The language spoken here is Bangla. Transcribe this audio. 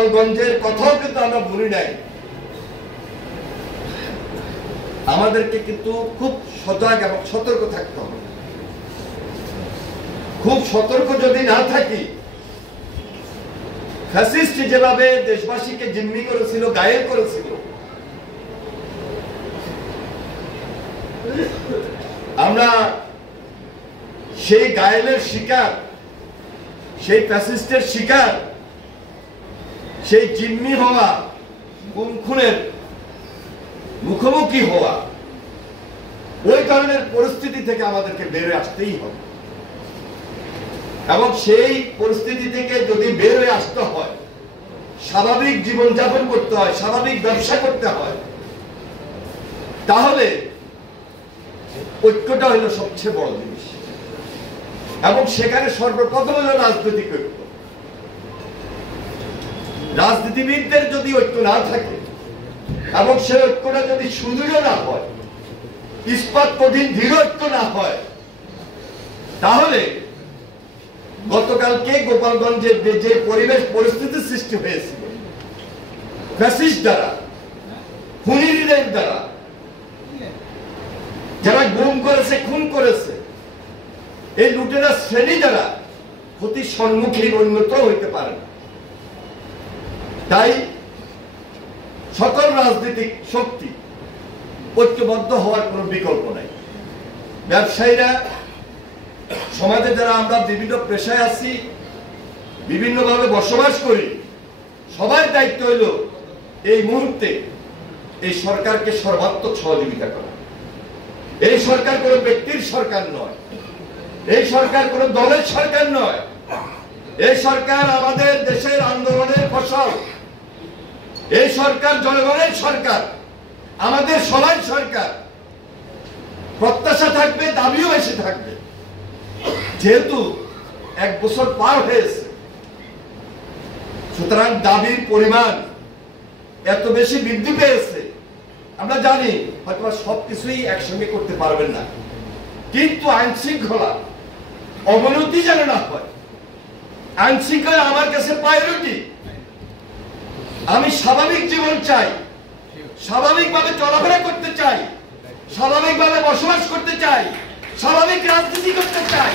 গোপালগঞ্জের কথাও কিন্তু আমরা ভুলি নাই। আমাদেরকে কিন্তু খুব সজাগ এবং সতর্ক থাকতে হবে। খুব সতর্ক যদি না থাকি, ফ্যাসিস্ট যেভাবে দেশবাসীকে জিম্মি করেছিল, গায়েল করেছিল, আমরা সেই গায়েলের শিকার, সেই ফ্যাসিস্টের শিকার, সেই জিম্মি হওয়া, গুম খুনের মুখোমুখি হওয়া, ওই ধরনের পরিস্থিতি থেকে আমাদেরকে বের আসতেই হবে। এবং সেই পরিস্থিতি থেকে যদি বের হয়ে আসতে হয়, স্বাভাবিক জীবনযাপন করতে হয়, স্বাভাবিক ব্যবসা করতে হয়, তাহলে ঐক্যটা হলো সবচেয়ে বড় জিনিস। এবং সেখানে সর্বপ্রথম হলো রাজনৈতিক ঐক্য। রাজনীতিবিদদের যদি ঐক্য না থাকে এবং সে ঐক্যটা যদি সুদৃঢ় না হয়, ইস্পাত কঠিন দৃঢ় ঐক্য না হয়, তাহলে গতকালকে গোপালগঞ্জের যে পরিবেশ পরিস্থিতি সৃষ্টি হয়েছিল ফ্যাসিস্ট দ্বারা, খুনিদের দ্বারা, যারা গুম করেছে, খুন করেছে, এই লুটেরা শ্রেণী দ্বারা ক্ষতির সম্মুখীন উন্নত হইতে পারে না। তাই সকল রাজনৈতিক শক্তি ঐক্যবদ্ধ হওয়ার কোনো বিকল্প নাই। ব্যবসায়ীরা, সমাজে যারা আমরা বিভিন্ন পেশায় আছি, বিভিন্নভাবে বসবাস করি, সবার দায়িত্ব হইল এই মুহূর্তে এই সরকারকে সর্বাত্মক সহযোগিতা করা। এই সরকার কোনো ব্যক্তির সরকার নয়, এই সরকার কোনো দলের সরকার নয়, এই সরকার আমাদের দেশের আন্দোলনের ফসল। এই সরকার জনগণের সরকার, আমাদের সবার সরকার। প্রত্যাশা থাকবে, দাবিও বেশি থাকবে। যেহেতু 1 বছর পার হয়েছে, সুতরাং দাবির পরিমাণ এত বেশি বৃদ্ধি পেয়েছে। আমরা জানি হয়তো সবকিছুই একসঙ্গে করতে পারবেন না, কিন্তু আইন শৃঙ্খলা অবনতি যেন না হয়। আইন শৃঙ্খলা আমার কাছে প্রায়োরিটি। আমি স্বাভাবিক জীবন চাই, স্বাভাবিকভাবে চলাফেরা করতে চাই, স্বাভাবিকভাবে বসবাস করতে চাই, স্বাভাবিক রাজনীতি করতে চাই।